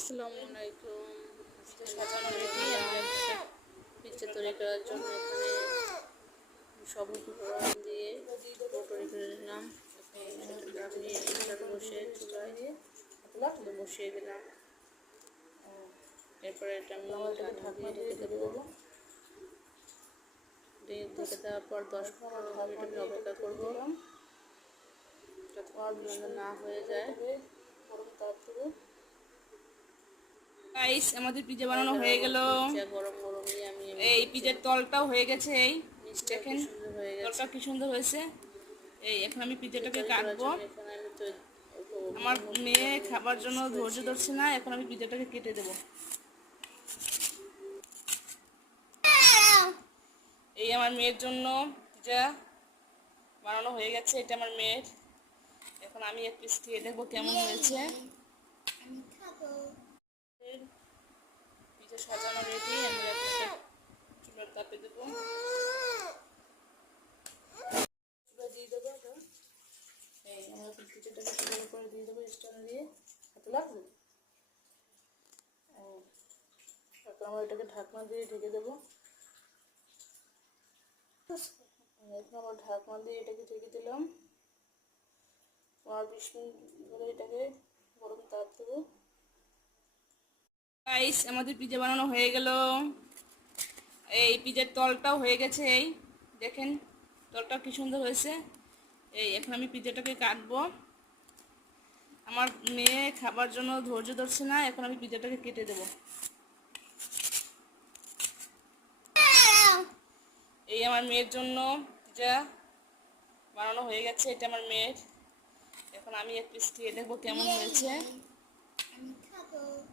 আসসালামু আলাইকুম। সাজানো রেডি। আমরা একটা পিৎজা তৈরি করার জন্য এখানে সব উপকরণ দিয়ে তৈরি করে নিলাম। সেটাকে আমি স্টার বসিয়ে চুলায় বসিয়ে দিলাম। এরপরে এটা আমি ঢাকনা দিয়ে ঢেকে দেবো। ঢেকে দেওয়ার পর 10-15 মিনিট অপেক্ষা করবো যতক্ষণ না হয়ে যায়। গাইস, আমাদের পিৎজা বানানো হয়ে গেল। গরম গরমই আমি এই পিৎজার তলটাও হয়ে গেছে। এই দেখেন তলটা কি সুন্দর হয়েছে। এই এখন আমি পিৎজাটাকে কাটবো। এখানে আমি আমার মেয়ে খাবার জন্য ধৈর্য ধরছে না, এখন আমি পিৎজাটাকে কেটে দেবো। এই আমার মেয়ের জন্য পিৎজা বানানো হয়ে গেছে। এটা আমার মেয়ের। এখন আমি এক পিস খেয়ে দেখবো কেমন হয়েছে। পিৎজা সাজানো রেডি। আমরা একটা চুলার তাপে দেবো। চুলা দিয়ে দেবো। এই আমরা পিৎজাটাকে চুলার উপরে দিয়ে দেবো স্ট্যান্ড দিয়ে। হাতে লাগবে। তারপর আমরা এটাকে ঢাকনা দিয়ে ঢেকে দেবো। এখন আমরা ঢাকনা দিয়ে এটাকে ঢেকে দিলাম। 20 মিনিট ধরে এটাকে গরম তাপ দেবো। গাইস, আমাদের পিৎজা বানানো হয়ে গেল। এই পিৎজার তলটাও হয়ে গেছে। এই দেখেন তলটা কি সুন্দর হয়েছে। এই এখন আমি পিৎজাটাকে কাটবো। আমার মেয়ে খাবার জন্য ধৈর্য ধরছে না, এখন আমি পিৎজাটাকে কেটে দেবো। এই আমার মেয়ের জন্য পিৎজা বানানো হয়ে গেছে। এটা আমার মেয়ের। এখন আমি এক পিস খেয়ে দেখবো কেমন হয়েছে।